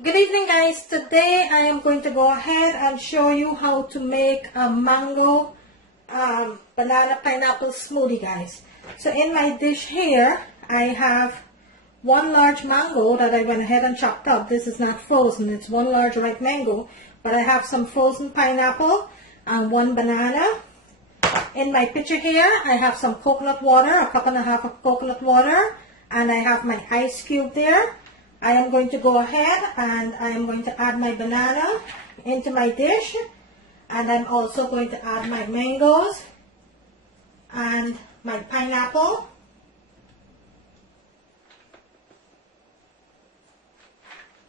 Good evening, guys. Today I am going to go ahead and show you how to make a mango banana pineapple smoothie, guys. So in my dish here I have one large mango that I went ahead and chopped up. This is not frozen, it's one large ripe mango, but I have some frozen pineapple and one banana. In my pitcher here I have some coconut water, a cup and a half of coconut water, and I have my ice cube there. I am going to go ahead and I am going to add my banana into my dish, and I'm also going to add my mangoes and my pineapple.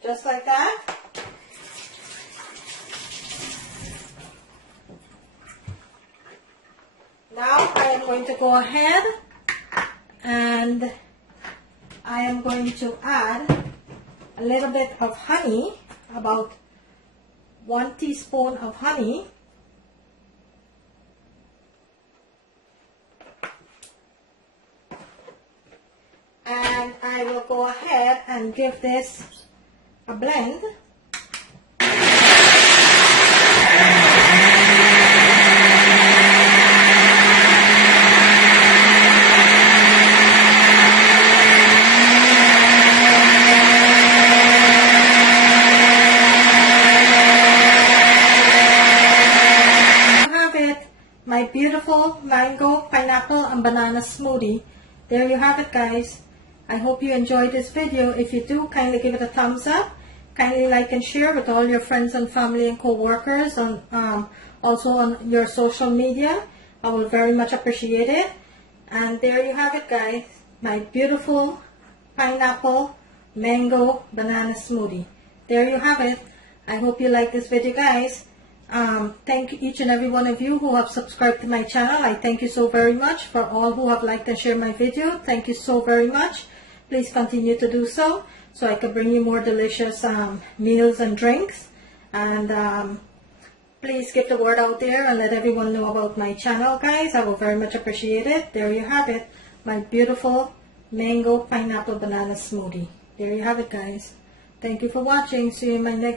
Just like that. Now I am going to go ahead and I am going to add a little bit of honey, about 1 teaspoon of honey. And I will go ahead and give this a blend. My beautiful mango, pineapple and banana smoothie. There you have it, guys. I hope you enjoyed this video. If you do, kindly give it a thumbs up. Kindly like and share with all your friends and family and co-workers, and also on your social media. I will very much appreciate it. And there you have it, guys. My beautiful pineapple, mango, banana smoothie. There you have it. I hope you like this video, guys. Thank each and every one of you who have subscribed to my channel. I thank you so very much. For all who have liked and shared my video, thank you so very much. Please continue to do so I can bring you more delicious meals and drinks. And please get the word out there and let everyone know about my channel, guys. I will very much appreciate it. There you have it. My beautiful mango, pineapple, banana smoothie. There you have it, guys. Thank you for watching. See you in my next